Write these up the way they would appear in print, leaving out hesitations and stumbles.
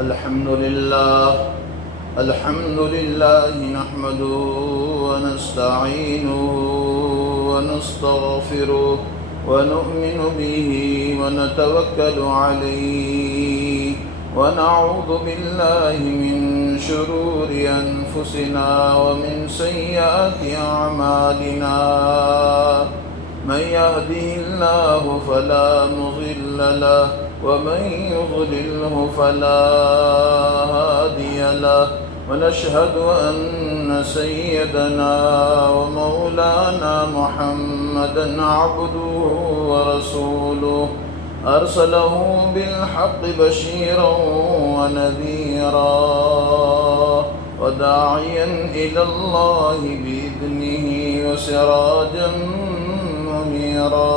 الحمد لله نحمده ونستعينه ونستغفره ونؤمن به ونتوكل عليه ونعوذ بالله من شرور أنفسنا ومن سيئات أعمالنا من يهده الله فلا مضل له ومن يضلله فلا هادي له ونشهد أن سيدنا ومولانا محمدا عبده ورسوله أرسله بالحق بشيرا ونذيرا وداعيا إلى الله بإذنه وسراجا منيرا.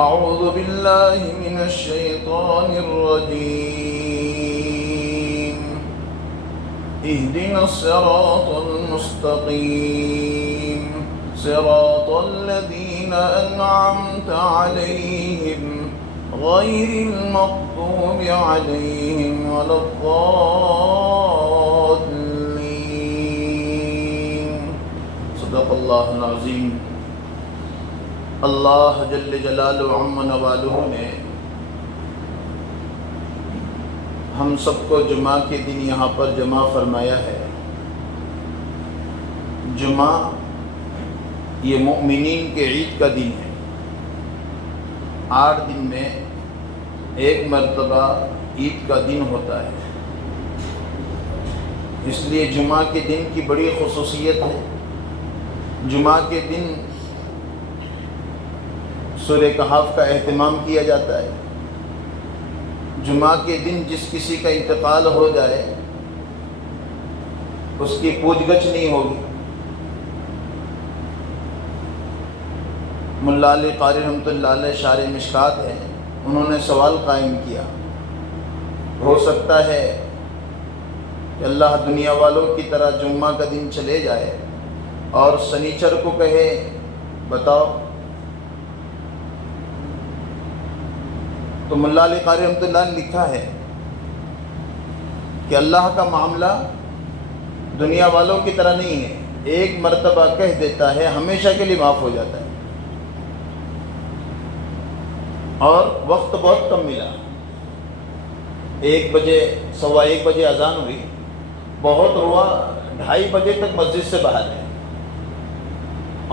أعوذ بالله من الشيطان الرجيم. اهدنا الصراط المستقيم صراط الذين أنعمت عليهم غير المغضوب عليهم ولا الضالين. صدق الله العظيم. اللہ جل جلالہ عم نوالہ نے ہم سب کو جمعہ کے دن یہاں پر جمع فرمایا ہے. جمعہ یہ مؤمنین کے عید کا دن ہے. 8 دن میں ایک مرتبہ عید کا دن ہوتا ہے. اس لیے جمعہ کے دن کی بڑی خصوصیت ہے. جمعہ کے دن سورہ کہف کا اہتمام کیا جاتا ہے. جمعہ کے دن جس کسی کا انتقال ہو جائے اس کی پوچھ گچھ نہیں ہوگی. ملا علی قاری رحمۃ اللہ علیہ شارح مشکات ہیں، انہوں نے سوال قائم کیا، ہو سکتا ہے کہ اللہ دنیا والوں کی طرح جمعہ کا دن چلے جائے اور سنیچر کو کہے بتاؤ؟ تو ملا علی قاری رحمۃ اللہ نے لکھا ہے کہ اللہ کا معاملہ دنیا والوں کی طرح نہیں ہے. ایک مرتبہ کہہ دیتا ہے، ہمیشہ کے لیے معاف ہو جاتا ہے. اور وقت بہت کم ملا. 1 بجے 1:15 بجے اذان ہوئی، بہت ہوا 2:30 بجے تک مسجد سے باہر ہے.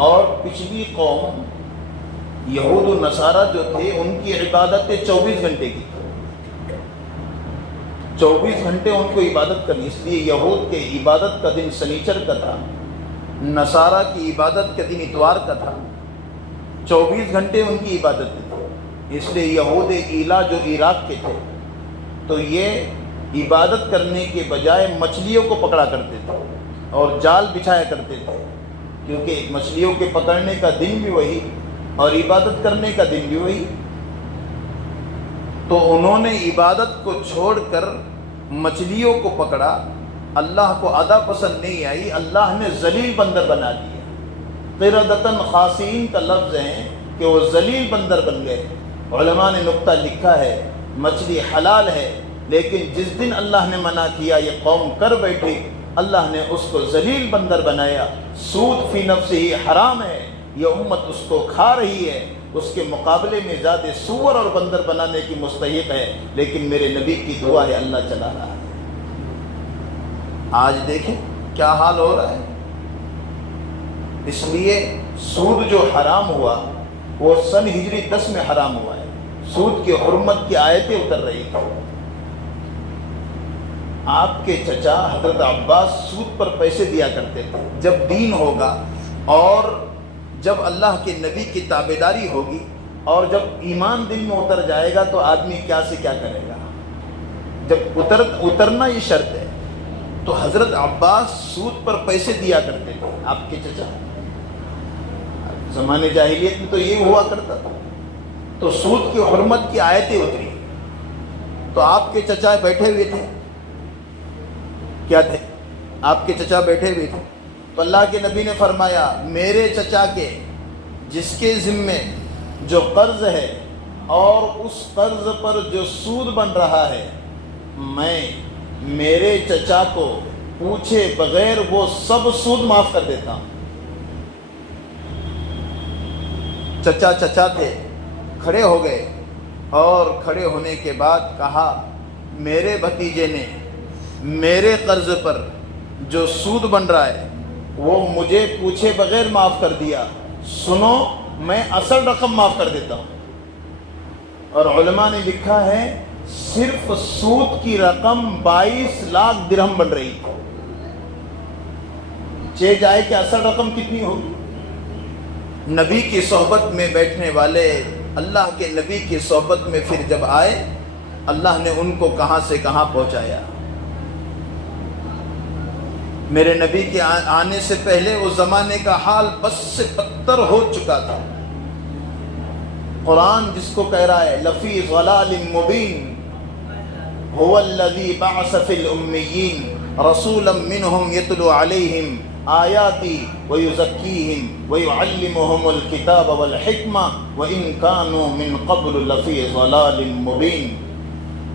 اور پچھلی قوم یہود و نصارہ جو تھے ان کی عبادتیں 24 گھنٹے کی، 24 گھنٹے ان کو عبادت کرنی. اس لیے یہود کے عبادت کا دن سنیچر کا تھا، نصارہ کی عبادت کا دن اتوار کا تھا. 24 گھنٹے ان کی عبادت تھی. اس لیے یہود ایلا جو عراق کے تھے تو یہ عبادت کرنے کے بجائے مچھلیوں کو پکڑا کرتے تھے اور جال بچھایا کرتے تھے، کیونکہ مچھلیوں کے پکڑنے کا دن بھی وہی اور عبادت کرنے کا دن بھی وہی. تو انہوں نے عبادت کو چھوڑ کر مچھلیوں کو پکڑا. اللہ کو ادا پسند نہیں آئی، اللہ نے ذلیل بندر بنا دیا. قردۃ خاسئین کا لفظ ہے کہ وہ ذلیل بندر بن گئے. علماء نے نقطہ لکھا ہے مچھلی حلال ہے، لیکن جس دن اللہ نے منع کیا یہ قوم کر بیٹھی، اللہ نے اس کو ذلیل بندر بنایا. سود فی نفسہ حرام ہے، یہ امت اس کو کھا رہی ہے، اس کے مقابلے میں زیادہ سور اور بندر بنانے کی مستحق ہے، لیکن میرے نبی کی دعا ہے اللہ چلا رہا ہے. آج دیکھیں کیا حال ہو رہا ہے. اس لیے سود جو حرام ہوا وہ سن ہجری 10 میں حرام ہوا ہے. سود کی حرمت کی آیتیں اتر رہی ہیں. آپ کے چچا حضرت عباس سود پر پیسے دیا کرتے تھے. جب دین ہوگا اور جب اللہ کے نبی کی تابعداری ہوگی اور جب ایمان دل میں اتر جائے گا تو آدمی کیا سے کیا کرے گا. جب اترنا یہ شرط ہے. تو حضرت عباس سود پر پیسے دیا کرتے تھے آپ کے چچا. زمانے جاہلیت میں تو یہ ہوا کرتا تھا. تو سود کی حرمت کی آیتیں اتری تو آپ کے چچا بیٹھے ہوئے تھے. کیا تھے؟ آپ کے چچا بیٹھے ہوئے تھے. تو اللہ کے نبی نے فرمایا میرے چچا کے جس کے ذمے جو قرض ہے اور اس قرض پر جو سود بن رہا ہے میں میرے چچا کو پوچھے بغیر وہ سب سود معاف کر دیتا ہوں۔ چچا تھے، کھڑے ہو گئے اور کھڑے ہونے کے بعد کہا میرے بھتیجے نے میرے قرض پر جو سود بن رہا ہے وہ مجھے پوچھے بغیر معاف کر دیا، سنو میں اصل رقم معاف کر دیتا ہوں۔ اور علماء نے لکھا ہے صرف سود کی رقم 22 لاکھ درہم بن رہی تھی۔ چہ جائے کہ اصل رقم کتنی ہوگی؟ نبی کی صحبت میں بیٹھنے والے اللہ کے نبی کی صحبت میں پھر جب آئے، اللہ نے ان کو کہاں سے کہاں پہنچایا۔ میرے نبی کے آنے سے پہلے اس زمانے کا حال بس سے بدتر ہو چکا تھا۔ قرآن جس کو کہہ رہا ہے لفی ضلال مبین هو الذی بعث فی الامیین رسولا منہم یتلو علیہم آیاتی ویزکیہم ویعلمہم الکتاب والحکمہ وان کانوا من قبل لفی ضلال مبین۔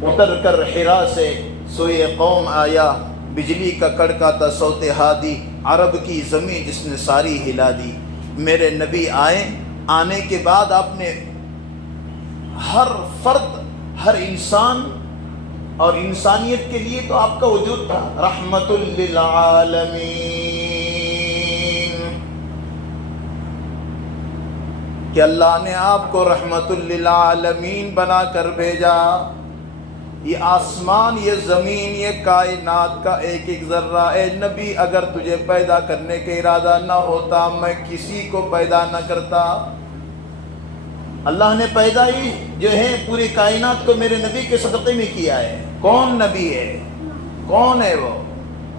اتر کر حرا سے سوئے قوم آیا، بجلی کا کڑکاتا صوت ہادی، عرب کی زمین جس نے ساری ہلا دی۔ میرے نبی آئے، آنے کے بعد آپ نے ہر فرد، ہر انسان اور انسانیت کے لیے تو آپ کا وجود تھا رحمت للعالمین۔ کہ اللہ نے آپ کو رحمت للعالمین بنا کر بھیجا۔ یہ آسمان، یہ زمین، یہ کائنات کا ایک ایک ذرہ، اے نبی اگر تجھے پیدا کرنے کا ارادہ نہ ہوتا میں کسی کو پیدا نہ کرتا۔ اللہ نے پیدا ہی جو ہے پوری کائنات کو میرے نبی کے صدقے میں کیا ہے۔ کون نبی ہے؟ کون ہے وہ؟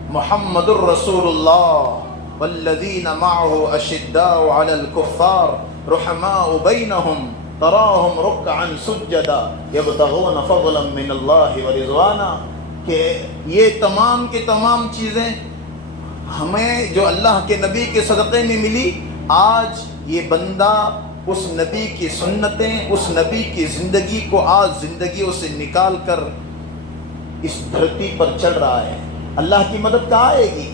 محمد الرسول اللہ والذین معه اشداء علی الکفار رحماء بینہم تراہم رکعا سجدا یبتغون فضلا من اللہ ورضوانا۔ کہ یہ تمام کی تمام چیزیں ہمیں جو اللہ کے نبی کے صدقے میں ملی، آج یہ بندہ اس نبی کی سنتیں، اس نبی کی زندگی کو آج زندگیوں سے نکال کر اس دھرتی پر چل رہا ہے۔ اللہ کی مدد کہاں آئے گی؟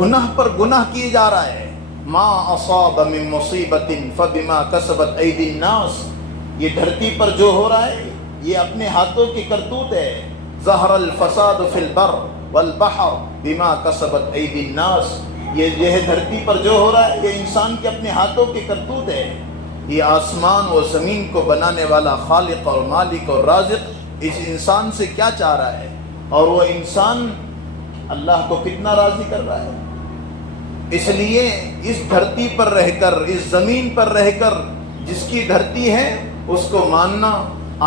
گناہ پر گناہ کیے جا رہا ہے۔ ما اصاب من مصیبت فبما کسبت ایدی الناس۔ یہ دھرتی پر جو ہو رہا ہے یہ اپنے ہاتھوں کی کرتوت ہے۔ ظہر الفساد فی البر والبحر بما کسبت ایدی الناس۔ یہ ہے دھرتی پر جو ہو رہا ہے یہ انسان کے اپنے ہاتھوں کی کرتوت ہے۔ یہ آسمان و زمین کو بنانے والا خالق اور مالک اور رازق اس انسان سے کیا چاہ رہا ہے، اور وہ انسان اللہ کو کتنا راضی کر رہا ہے۔ اس لیے اس دھرتی پر رہ کر، اس زمین پر رہ کر جس کی دھرتی ہے اس کو ماننا۔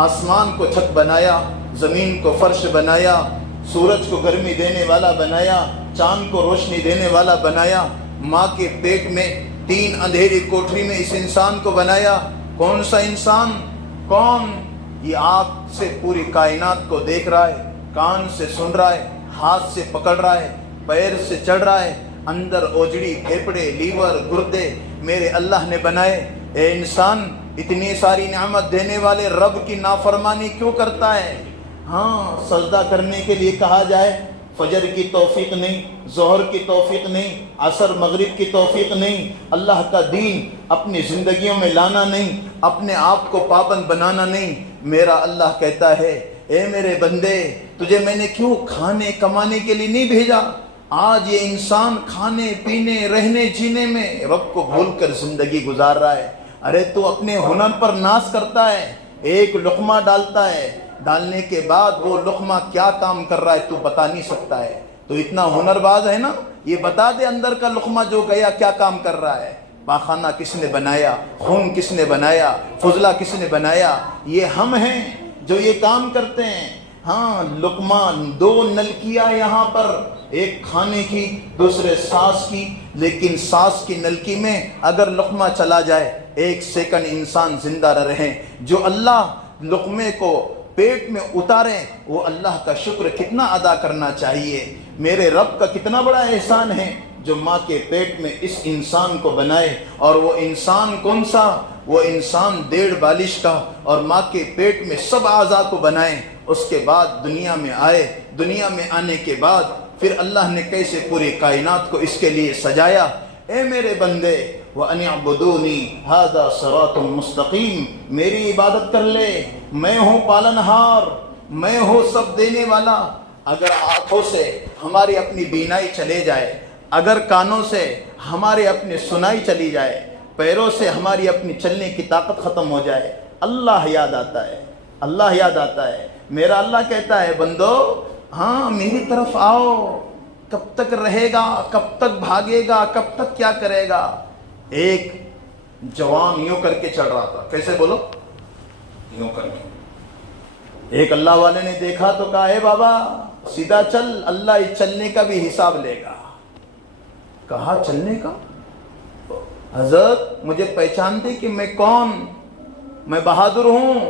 آسمان کو چھت بنایا، زمین کو فرش بنایا، سورج کو گرمی دینے والا بنایا، چاند کو روشنی دینے والا بنایا، ماں کے پیٹ میں 3 اندھیری کوٹری میں اس انسان کو بنایا۔ کون سا انسان؟ کون؟ یہ آنکھ سے پوری کائنات کو دیکھ رہا ہے، کان سے سن رہا ہے، ہاتھ سے پکڑ رہا ہے، پیر سے چڑھ رہا ہے، اندر اوجڑی، پھیپڑے، لیور، گردے میرے اللہ نے بنائے۔ اے انسان، اتنی ساری نعمت دینے والے رب کی نافرمانی کیوں کرتا ہے؟ ہاں، سجدہ کرنے کے لیے کہا جائے، فجر کی توفیق نہیں، ظہر کی توفیق نہیں، عصر مغرب کی توفیق نہیں، اللہ کا دین اپنی زندگیوں میں لانا نہیں، اپنے آپ کو پابند بنانا نہیں۔ میرا اللہ کہتا ہے اے میرے بندے، تجھے میں نے کیوں کھانے کمانے کے لیے نہیں بھیجا؟ آج یہ انسان کھانے پینے رہنے جینے میں رب کو بھول کر زندگی گزار رہا ہے۔ ارے تو اپنے ہنر پر ناز کرتا ہے، ایک لقمہ ڈالتا ہے، ڈالنے کے بعد وہ لقمہ کیا کام کر رہا ہے تو بتا نہیں سکتا ہے۔ تو اتنا ہنر باز ہے نا، یہ بتا دے اندر کا لقمہ جو گیا کیا کام کر رہا ہے۔ پاخانہ کس نے بنایا، خون کس نے بنایا، فضلہ کس نے بنایا؟ یہ ہم ہیں جو یہ کام کرتے ہیں۔ ہاں، لقمہ 2 نلکیاں یہاں پر، ایک کھانے کی دوسرے سانس کی، لیکن سانس کی نلکی میں اگر لقمہ چلا جائے 1 سیکنڈ انسان زندہ نہ رہے۔ جو اللہ لقمے کو پیٹ میں اتارے وہ اللہ کا شکر کتنا ادا کرنا چاہیے۔ میرے رب کا کتنا بڑا احسان ہے جو ماں کے پیٹ میں اس انسان کو بنائے، اور وہ انسان کون سا؟ وہ انسان 1.5 بالش کا، اور ماں کے پیٹ میں سب اعضاء کو بنائے، اس کے بعد دنیا میں آئے، دنیا میں آنے کے بعد پھر اللہ نے کیسے پوری کائنات کو اس کے لیے سجایا۔ اے میرے بندے، وَأَنِ اعْبُدُونِي هَذَا صِرَاطٌ مُسْتَقِيم، میری عبادت کر لے، میں ہوں پالنہار، میں ہوں سب دینے والا۔ اگر آنکھوں سے ہماری اپنی بینائی چلے جائے، اگر کانوں سے ہمارے اپنے سنائی چلی جائے، پیروں سے ہماری اپنی چلنے کی طاقت ختم ہو جائے، اللہ یاد آتا ہے، اللہ یاد آتا ہے۔ میرا اللہ کہتا ہے بندو ہاں میری طرف آؤ، کب تک رہے گا، کب تک بھاگے گا، کب تک کیا کرے گا؟ ایک جوان یوں کر کے چڑھ رہا تھا، کیسے بولو؟ یوں کر کے۔ ایک اللہ والے نے دیکھا تو کہا اے بابا سیدھا چل، اللہ اس چلنے کا بھی حساب لے گا۔ کہا چلنے کا؟ حضرت مجھے پہچانتے کہ میں کون؟ میں بہادر ہوں،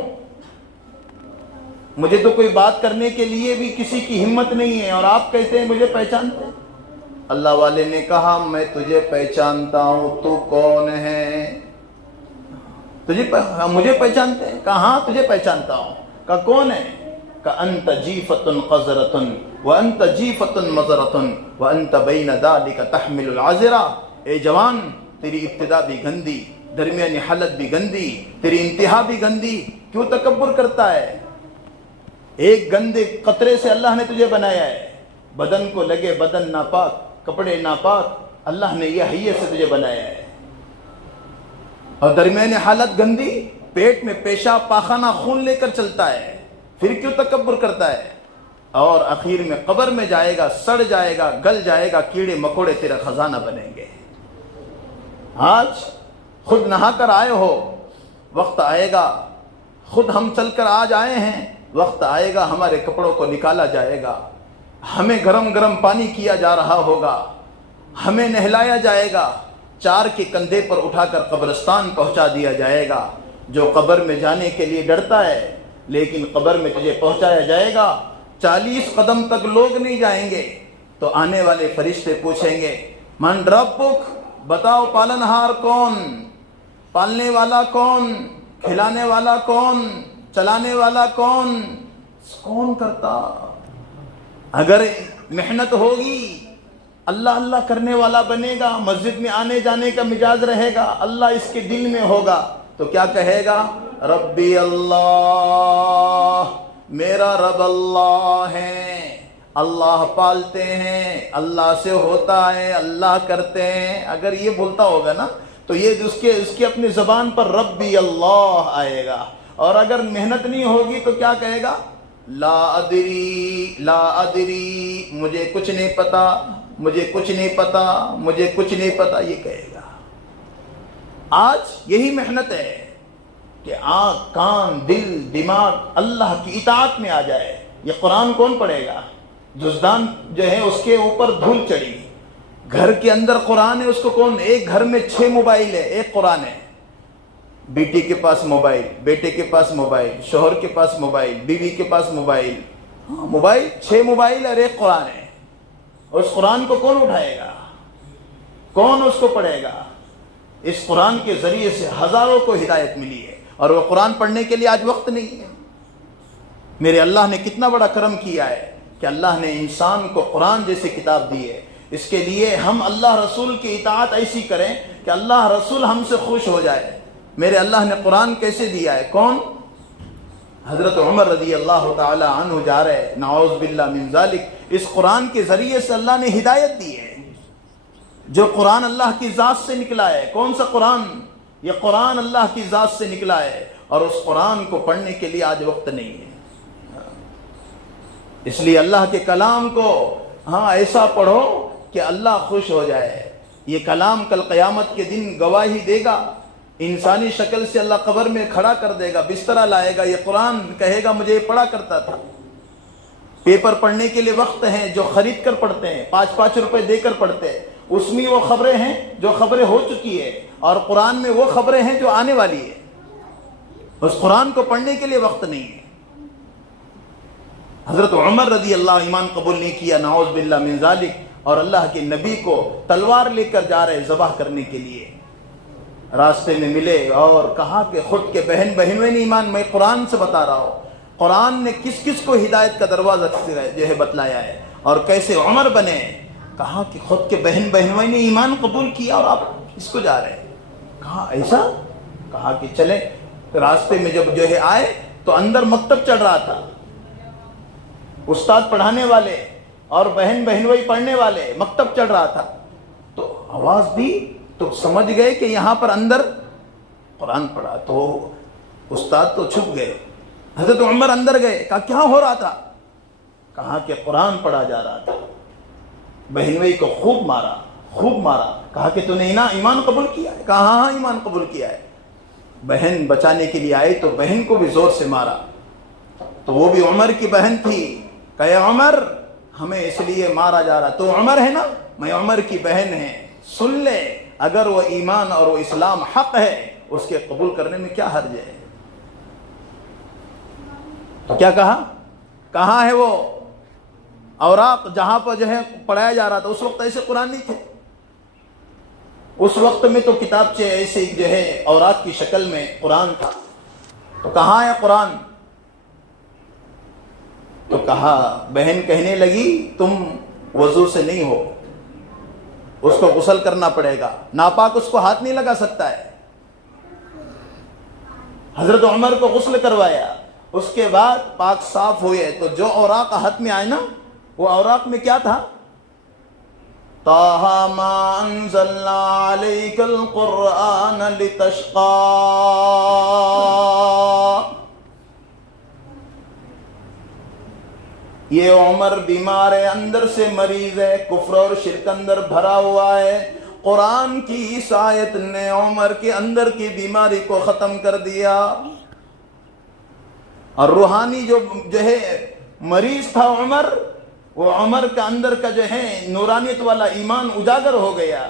مجھے تو کوئی بات کرنے کے لیے بھی کسی کی ہمت نہیں ہے، اور آپ کہتے ہیں مجھے پہچانتے ہیں؟ اللہ والے نے کہا میں تجھے پہچانتا ہوں، تو کون ہے؟ مجھے پہچانتے ہیں؟ کہا ہاں تجھے پہچانتا ہوں۔ کہا کون ہے؟ کہا انت جیفۃ قذرۃ وانت جیفۃ مضرۃ وانت بین ذلک تحمل العذرہ۔ اے جوان، تیری ابتدا بھی گندی، درمیانی حالت بھی گندی، تیری انتہا بھی گندی، کیوں تکبر کرتا ہے؟ ایک گندے قطرے سے اللہ نے تجھے بنایا ہے، بدن کو لگے بدن ناپاک، کپڑے ناپاک، اللہ نے یہ حیثیت سے تجھے بنایا ہے، اور درمیان حالت گندی، پیٹ میں پیشاب پاخانہ خون لے کر چلتا ہے، پھر کیوں تکبر کرتا ہے؟ اور اخیر میں قبر میں جائے گا، سڑ جائے گا، گل جائے گا، کیڑے مکوڑے تیرا خزانہ بنیں گے۔ آج خود نہا کر آئے ہو، وقت آئے گا، خود ہم چل کر آج آئے ہیں، وقت آئے گا ہمارے کپڑوں کو نکالا جائے گا، ہمیں گرم گرم پانی کیا جا رہا ہوگا، ہمیں نہلایا جائے گا، 4 کے کندھے پر اٹھا کر قبرستان پہنچا دیا جائے گا۔ جو قبر میں جانے کے لیے ڈرتا ہے، لیکن قبر میں تجھے پہنچایا جائے گا، 40 قدم تک لوگ نہیں جائیں گے، تو آنے والے فرشتے پوچھیں گے من ربک، بتاؤ پالنہار کون، پالنے والا کون، کھلانے والا کون، چلانے والا کون، کون کرتا؟ اگر محنت ہوگی، اللہ اللہ کرنے والا بنے گا، مسجد میں آنے جانے کا مزاج رہے گا، اللہ اس کے دل میں ہوگا، تو کیا کہے گا؟ ربی اللہ، میرا رب اللہ ہے، اللہ پالتے ہیں، اللہ سے ہوتا ہے، اللہ کرتے ہیں۔ اگر یہ بولتا ہوگا نا تو یہ اس کی اپنی زبان پر ربی اللہ آئے گا، اور اگر محنت نہیں ہوگی تو کیا کہے گا؟ لا ادری لا ادری، مجھے کچھ نہیں پتا، مجھے کچھ نہیں پتا، مجھے کچھ نہیں پتا، یہ کہے گا۔ آج یہی محنت ہے کہ آنکھ، کان، دل، دماغ اللہ کی اطاعت میں آ جائے۔ یہ قرآن کون پڑھے گا؟ جزدان جو ہے اس کے اوپر دھول چڑھی، گھر کے اندر قرآن ہے، اس کو کون؟ ایک گھر میں 6 موبائل ہے، ایک قرآن ہے، بیٹی کے پاس موبائل، بیٹے کے پاس موبائل، شوہر کے پاس موبائل، بیوی کے پاس موبائل، موبائل 6 موبائل اور ایک قرآن ہے۔ اس قرآن کو کون اٹھائے گا؟ کون اس کو پڑھے گا؟ اس قرآن کے ذریعے سے ہزاروں کو ہدایت ملی ہے، اور وہ قرآن پڑھنے کے لیے آج وقت نہیں ہے۔ میرے اللہ نے کتنا بڑا کرم کیا ہے کہ اللہ نے انسان کو قرآن جیسی کتاب دی ہے۔ اس کے لیے ہم اللہ رسول کی اطاعت ایسی کریں کہ اللہ رسول ہم سے خوش ہو جائے۔ میرے اللہ نے قرآن کیسے دیا ہے؟ کون؟ حضرت عمر رضی اللہ تعالی عنہ جا رہے، نعوذ باللہ من ذالک، اس قرآن کے ذریعے سے اللہ نے ہدایت دی ہے۔ جو قرآن اللہ کی ذات سے نکلا ہے، کون سا قرآن؟ یہ قرآن اللہ کی ذات سے نکلا ہے، اور اس قرآن کو پڑھنے کے لیے آج وقت نہیں ہے۔ اس لیے اللہ کے کلام کو ایسا پڑھو کہ اللہ خوش ہو جائے۔ یہ کلام کل قیامت کے دن گواہی دے گا، انسانی شکل سے اللہ قبر میں کھڑا کر دے گا، بستر لائے گا، یہ قرآن کہے گا مجھے یہ پڑھا کرتا تھا۔ پیپر پڑھنے کے لیے وقت ہیں جو خرید کر پڑھتے ہیں، 5-5 روپے دے کر پڑھتے ہیں، اس میں وہ خبریں ہیں جو خبریں ہو چکی ہے، اور قرآن میں وہ خبریں ہیں جو آنے والی ہے۔ اس قرآن کو پڑھنے کے لیے وقت نہیں ہے۔ حضرت عمر رضی اللہ ایمان قبول نہیں کیا، نعوذ باللہ من ذالک، اور اللہ کے نبی کو تلوار لے کر جا رہے ذبح کرنے کے لیے. راستے میں ملے اور کہا کہ خود کے بہنوں نے ایمان, میں قرآن سے بتا رہا ہوں, قرآن نے کس کس کو ہدایت کا دروازہ جو ہے بتلایا ہے اور کیسے عمر بنے. کہا کہ خود کے بہنوں نے ایمان قبول کیا اور آپ اس کو جا رہے ہیں. کہا ایسا؟ کہا کہ چلیں. راستے میں جب جو ہے آئے تو اندر مکتب چل رہا تھا, استاد پڑھانے والے اور بہنوئی پڑھنے والے, مکتب چل رہا تھا. تو آواز دی تو سمجھ گئے کہ یہاں پر اندر قرآن پڑھا. تو استاد تو چھپ گئے. حضرت عمر اندر گئے. کہا کیا ہو رہا تھا؟ کہا کہ قرآن پڑھا جا رہا تھا. بہنوئی کو خوب مارا. کہا کہ تو نے ایمان قبول کیا ہے؟ کہا ہاں ایمان قبول کیا ہے. بہن بچانے کے لیے آئی تو بہن کو بھی زور سے مارا. تو وہ بھی عمر کی بہن تھی. کہ عمر ہمیں اس لیے مارا جا رہا, تو عمر ہے نا, میں عمر کی بہن ہے, سن لے, اگر وہ ایمان اور وہ اسلام حق ہے اس کے قبول کرنے میں کیا حرج ہے. تو کیا کہا؟ کہاں ہے وہ اوراق جہاں پر جو ہے پڑھایا جا رہا تھا؟ اس وقت ایسے قرآن نہیں تھے. اس وقت میں تو کتابچے ایسے جو ہے اوراق کی شکل میں قرآن تھا. تو کہاں ہے قرآن؟ تو کہا, بہن کہنے لگی تم وضو سے نہیں ہو, اس کو غسل کرنا پڑے گا, ناپاک اس کو ہاتھ نہیں لگا سکتا ہے. حضرت عمر کو غسل کروایا, اس کے بعد پاک صاف ہوئے. تو جو اوراق ہاتھ میں آئے نا, وہ اوراق میں کیا تھا؟ طٰہٰ مَا أَنزَلْنَا عَلَيْكَ الْقُرْآنَ لِتَشْقَىٰ. یہ عمر بیمار ہے, اندر سے مریض ہے, کفر اور شرک اندر بھرا ہوا ہے. قرآن کی اس آیت نے عمر کے اندر کی بیماری کو ختم کر دیا. اور روحانی جو ہے مریض تھا عمر, وہ عمر کا اندر کا جو ہے نورانیت والا ایمان اجاگر ہو گیا.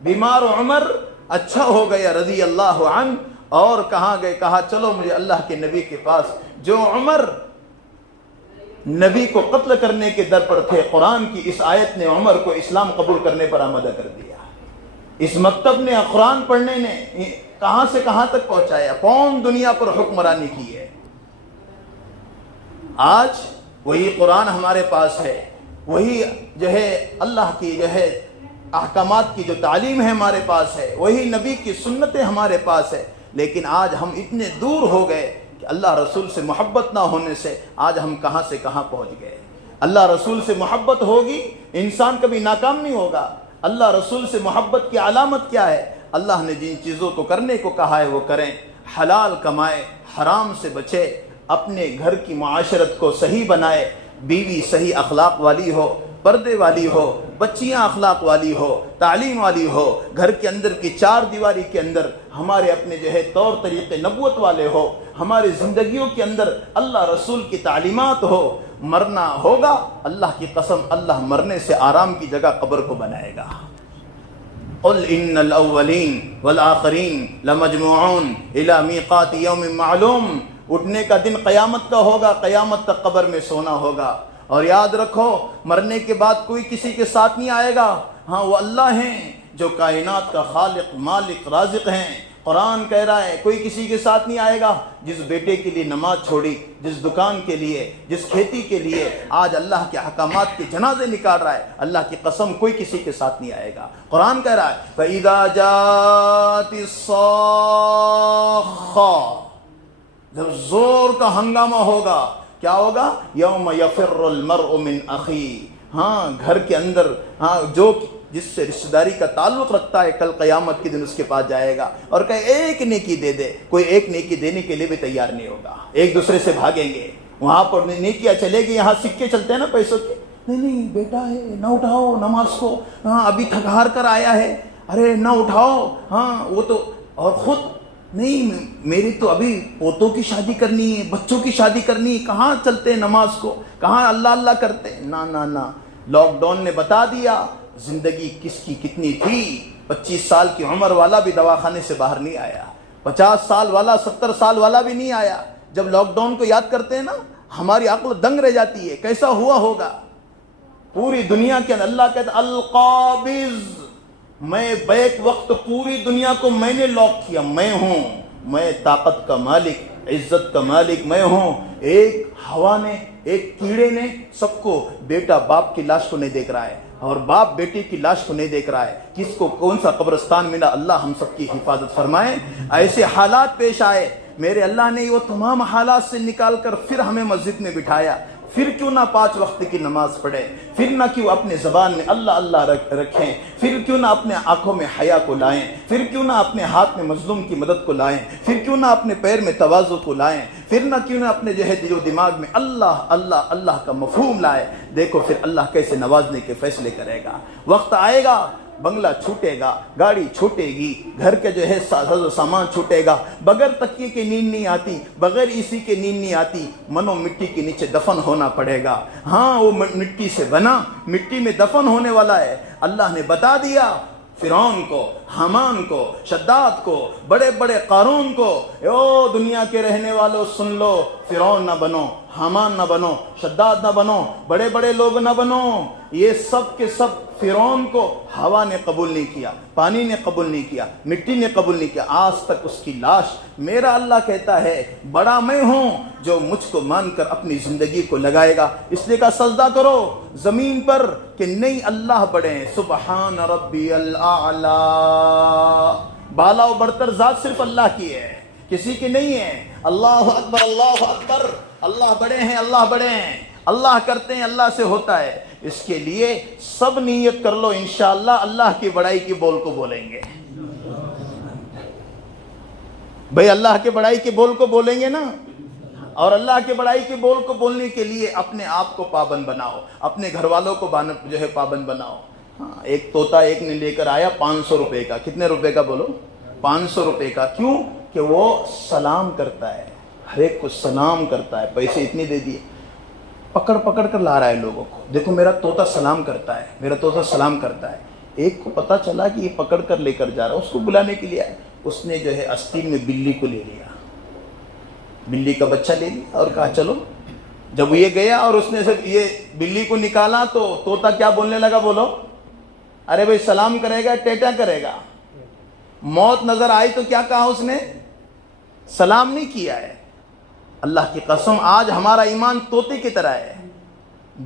بیمار عمر اچھا ہو گیا رضی اللہ عنہ. اور کہاں گئے؟ کہا چلو مجھے اللہ کے نبی کے پاس. جو عمر نبی کو قتل کرنے کے در پر تھے, قرآن کی اس آیت نے عمر کو اسلام قبول کرنے پر آمادہ کر دیا. اس مکتب نے, قرآن پڑھنے نے کہاں سے کہاں تک پہنچایا. کون دنیا پر حکمرانی کی ہے. آج وہی قرآن ہمارے پاس ہے, وہی جو ہے اللہ کی جو ہے احکامات کی جو تعلیم ہے ہمارے پاس ہے, وہی نبی کی سنتیں ہمارے پاس ہے. لیکن آج ہم اتنے دور ہو گئے کہ اللہ رسول سے محبت نہ ہونے سے آج ہم کہاں سے کہاں پہنچ گئے. اللہ رسول سے محبت ہوگی, انسان کبھی ناکام نہیں ہوگا. اللہ رسول سے محبت کی علامت کیا ہے؟ اللہ نے جن چیزوں کو کرنے کو کہا ہے وہ کریں. حلال کمائے, حرام سے بچے, اپنے گھر کی معاشرت کو صحیح بنائے, بیوی صحیح اخلاق والی ہو, پردے والی ہو, بچیاں اخلاق والی ہو, تعلیم والی ہو, گھر کے اندر کی چار دیواری کے اندر ہمارے اپنے جو ہے طور طریقے نبوت والے ہو, ہماری زندگیوں کے اندر اللہ رسول کی تعلیمات ہو. مرنا ہوگا, اللہ کی قسم, اللہ مرنے سے آرام کی جگہ قبر کو بنائے گا. قل ان الاولین والآخرین لمجموعون الی میقات یوم معلوم. اٹھنے کا دن قیامت کا ہوگا, قیامت تک قبر میں سونا ہوگا. اور یاد رکھو, مرنے کے بعد کوئی کسی کے ساتھ نہیں آئے گا. ہاں, وہ اللہ ہیں جو کائنات کا خالق, مالک, رازق ہیں. قرآن کہہ رہا ہے کوئی کسی کے ساتھ نہیں آئے گا. جس بیٹے کے لیے نماز چھوڑی, جس دکان کے لیے, جس کھیتی کے لیے آج اللہ کے احکامات کے جنازے نکال رہا ہے, اللہ کی قسم کوئی کسی کے ساتھ نہیں آئے گا. قرآن کہہ رہا ہے فَإِذَا جَاءَتِ الصَّاخَّةُ, جب زور کا ہنگامہ ہوگا, کیا ہوگا؟ یوم یفر المرء من اخی. ہاں, گھر کے اندر, ہاں, جو جس سے رشتہ داری کا تعلق رکھتا ہے کل قیامت کے دن اس کے پاس جائے گا اور کہے ایک نیکی دے دے. کوئی ایک نیکی دینے کے لیے بھی تیار نہیں ہوگا. ایک دوسرے سے بھاگیں گے. وہاں پر نیکیاں چلے گی, یہاں سکے چلتے ہیں نا پیسوں کے, نہیں بیٹا ہے نہ اٹھاؤ نماز کو, ہاں ابھی تھک ہار کر آیا ہے, ارے نہ اٹھاؤ, ہاں وہ تو, اور خود نہیں میری تو ابھی پوتوں کی شادی کرنی ہے, بچوں کی شادی کرنی ہے, کہاں چلتے نماز کو, کہاں اللہ اللہ کرتے. نہ نہ نہ, لاک ڈاؤن نے بتا دیا زندگی کس کی کتنی تھی. 25 سال کی عمر والا بھی دواخانے سے باہر نہیں آیا, 50 سال والا, 70 سال والا بھی نہیں آیا. جب لاک ڈاؤن کو یاد کرتے ہیں نا, ہماری عقل دنگ رہ جاتی ہے, کیسا ہوا ہوگا. پوری دنیا کے اندر اللہ کہتا القابض، میں بیک وقت پوری دنیا کو میں نے لاک کیا، میں ہوں، میں طاقت کا مالک، عزت کا مالک میں ہوں۔ ایک ہوا نے، ایک کیڑے نے سب کو، بیٹا باپ کی لاش کو نہیں دیکھ رہا ہے اور باپ بیٹی کی لاش کو نہیں دیکھ رہا ہے، کس کو کون سا قبرستان ملا، اللہ ہم سب کی حفاظت فرمائے۔ ایسے حالات پیش آئے، میرے اللہ نے وہ تمام حالات سے نکال کر پھر ہمیں مسجد میں بٹھایا، پھر کیوں نہ 5 وقت کی نماز پڑھیں، پھر نہ کیوں اپنے زبان میں اللہ اللہ رکھیں، پھر کیوں نہ اپنے آنکھوں میں حیا کو لائیں، پھر کیوں نہ اپنے ہاتھ میں مظلوم کی مدد کو لائیں، پھر کیوں نہ اپنے پیر میں تواضع کو لائیں، پھر نہ کیوں نہ اپنے جو ہے دل و دماغ میں اللہ اللہ اللہ کا مفہوم لائے۔ دیکھو پھر اللہ کیسے نوازنے کے فیصلے کرے گا۔ وقت آئے گا، بنگلہ چھوٹے گا، گاڑی چھوٹے گی، گھر کے جو ہے سامان چھوٹے گا، بغیر تکیے کے نیند نہیں آتی، بغیر اسی کے نیند نہیں آتی، منو مٹی کے نیچے دفن ہونا پڑے گا۔ ہاں وہ مٹی سے بنا، مٹی میں دفن ہونے والا ہے۔ اللہ نے بتا دیا فرعون کو، حامان کو، شداد کو، بڑے بڑے قارون کو، او دنیا کے رہنے والوں سن لو، فرعون نہ بنو، حامان نہ بنو، شداد نہ بنو، بڑے بڑے لوگ نہ بنو۔ یہ سب کے سب فرعون کو ہوا نے قبول نہیں کیا، پانی نے قبول نہیں کیا، مٹی نے قبول نہیں کیا، آج تک اس کی لاش۔ میرا اللہ کہتا ہے بڑا میں ہوں، جو مجھ کو مان کر اپنی زندگی کو لگائے گا، اس لیے کا سجدہ کرو زمین پر کہ نہیں اللہ بڑے ہیں۔ سبحان ربی الاعلی، بالا و برتر ذات صرف اللہ کی ہے، کسی کی نہیں ہے۔ اللہ اکبر، اللہ اکبر، اللہ بڑے ہیں، اللہ بڑے ہیں، اللہ کرتے ہیں، اللہ سے ہوتا ہے۔ اس کے لیے سب نیت کر لو، انشاءاللہ اللہ کی بڑائی کی بول کو بولیں گے۔ بھئی اللہ کے بڑائی کے بول کو بولیں گے نا، اور اللہ کے بڑائی کے بول کو بولنے کے لیے اپنے آپ کو پابند بناؤ، اپنے گھر والوں کو جو ہے پابند بناؤ۔ ہاں، ایک طوطا ایک نے لے کر آیا 500 روپے کا، کتنے روپے کا بولو؟ 500 روپے کا۔ کیوں؟ کہ وہ سلام کرتا ہے، ہر ایک کو سلام کرتا ہے، پیسے اتنے دے دیے، پکڑ پکڑ کر لا رہا ہے لوگوں کو، دیکھو میرا طوطا سلام کرتا ہے، میرا طوطا سلام کرتا ہے۔ ایک کو پتہ چلا کہ یہ پکڑ کر لے کر جا رہا ہے، اس کو بلانے کے لیے آئے، اس نے جو ہے آستین میں بلی کو لے لیا، بلی کا بچہ لے لیا اور کہا چلو۔ جب یہ گیا اور اس نے صرف یہ بلی کو نکالا تو طوطا کیا بولنے لگا بولو؟ ارے بھائی سلام کرے گا ٹیٹا کرے گا؟ موت نظر آئی تو کیا کہا اس نے؟ سلام نہیں کیا ہے۔ اللہ کی قسم آج ہمارا ایمان طوطے کی طرح ہے،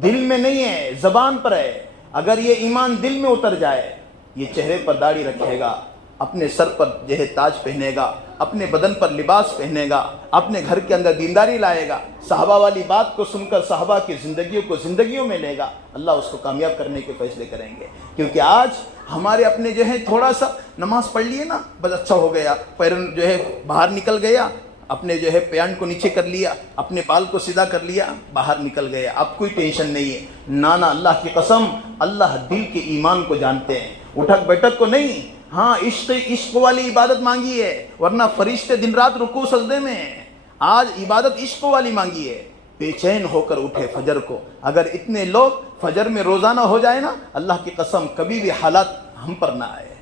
دل میں نہیں ہے، زبان پر ہے۔ اگر یہ ایمان دل میں اتر جائے، یہ چہرے پر داڑھی رکھے گا، اپنے سر پر جو ہے تاج پہنے گا، اپنے بدن پر لباس پہنے گا، اپنے گھر کے اندر دینداری لائے گا، صحابہ والی بات کو سن کر صحابہ کی زندگیوں کو زندگیوں میں لے گا، اللہ اس کو کامیاب کرنے کے فیصلے کریں گے۔ کیونکہ آج ہمارے اپنے جو ہے تھوڑا سا نماز پڑھ لیے نا، بس اچھا ہو گیا، پیرن جو ہے باہر نکل گیا، اپنے جو ہے پیانٹ کو نیچے کر لیا، اپنے بال کو سیدھا کر لیا، باہر نکل گیا، اب کوئی ٹینشن نہیں ہے۔ نانا اللہ کی قسم، اللہ دل کے ایمان کو جانتے ہیں، اٹھک بیٹھک کو نہیں۔ ہاں عشق والی عبادت مانگی ہے، ورنہ فرشتے دن رات رکوع سجدے میں ہیں۔ آج عبادت عشق والی مانگی ہے، بے چین ہو کر اٹھے فجر کو۔ اگر اتنے لوگ فجر میں روزانہ ہو جائے نا، اللہ کی قسم کبھی بھی حالات ہم پر نہ آئے۔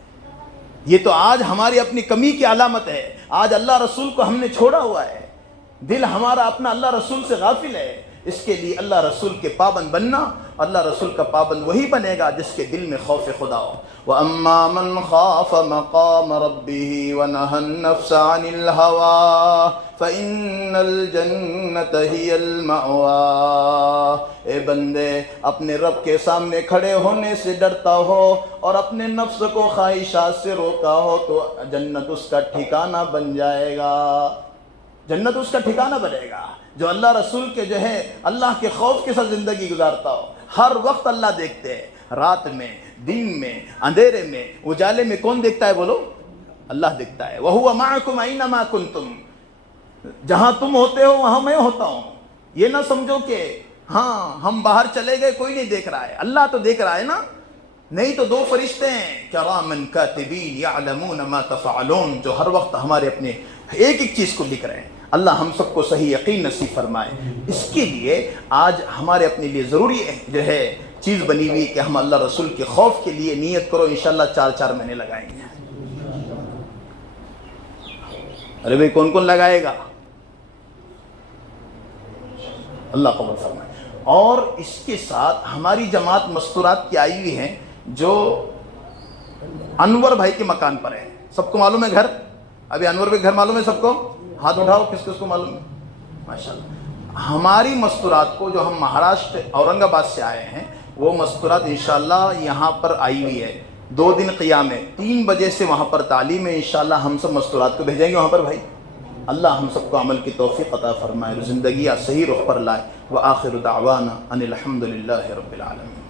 یہ تو آج ہماری اپنی کمی کی علامت ہے، آج اللہ رسول کو ہم نے چھوڑا ہوا ہے، دل ہمارا اپنا اللہ رسول سے غافل ہے۔ اس کے لیے اللہ رسول کے پابند بننا، اللہ رسول کا پابند وہی بنے گا جس کے دل میں خوف خدا ہو۔ وَأَمَّا مَنْ خَافَ مَقَامَ رَبِّهِ وَنَهَى النَّفْسَ عَنِ الْهَوَىٰ فَإِنَّ الْجَنَّةَ هِيَ الْمَأْوَىٰ۔ اے بندے، اپنے رب کے سامنے کھڑے ہونے سے ڈرتا ہو اور اپنے نفس کو خواہشات سے روکا ہو تو جنت اس کا ٹھکانہ بن جائے گا، جنت اس کا ٹھکانہ بنے گا۔ جو اللہ رسول کے جو ہے اللہ کے خوف کے ساتھ زندگی گزارتا ہو، ہر وقت اللہ دیکھتے ہیں، رات میں، دن میں، اندھیرے میں، اجالے میں، کون دیکھتا ہے بولو؟ اللہ دیکھتا ہے۔ وَهُوَ مَعَكُمْ أَيْنَمَا كُنْتُمْ، جہاں تم ہوتے ہو وہاں میں ہوتا ہوں۔ یہ نہ سمجھو کہ ہاں ہم باہر چلے گئے کوئی نہیں دیکھ رہا ہے، اللہ تو دیکھ رہا ہے نا۔ نہیں تو 2 فرشتے ہیں کِرَامًا كَاتِبِينَ يَعْلَمُونَ مَا تَفْعَلُونَ، جو ہر وقت ہمارے اپنے ایک ایک چیز کو لکھ رہے ہیں۔ اللہ ہم سب کو صحیح یقین نصیب فرمائے۔ اس کے لیے آج ہمارے اپنے لیے ضروری ہے جو ہے چیز بنی ہوئی کہ ہم اللہ رسول کے خوف کے لیے نیت کرو، انشاءاللہ 4 مہینے لگائیں گے۔ ارے بھئی کون کون لگائے گا؟ اللہ قبول فرمائے۔ اور اس کے ساتھ ہماری جماعت مستورات کی آئی ہوئی ہیں جو انور بھائی کے مکان پر ہے. سب کو معلوم ہے گھر؟ ابھی انور بھائی گھر معلوم ہے سب کو؟ ہاتھ اٹھاؤ کس کس کو معلوم ہے. ماشاءاللہ. ہماری مستورات کو جو ہم مہاراشٹر اورنگ آباد سے آئے ہیں وہ مستورات انشاءاللہ یہاں پر آئی ہوئی ہے. 2 دن قیام ہے, 3 بجے سے وہاں پر تعلیم ہے. انشاءاللہ ہم سب مستورات کو بھیجیں گے وہاں پر بھائی. اللہ ہم سب کو عمل کی توفیق عطا فرمائے, زندگی صحیح رخ پر لائے. وآخر دعوانا ان الحمد للہ رب العالمین.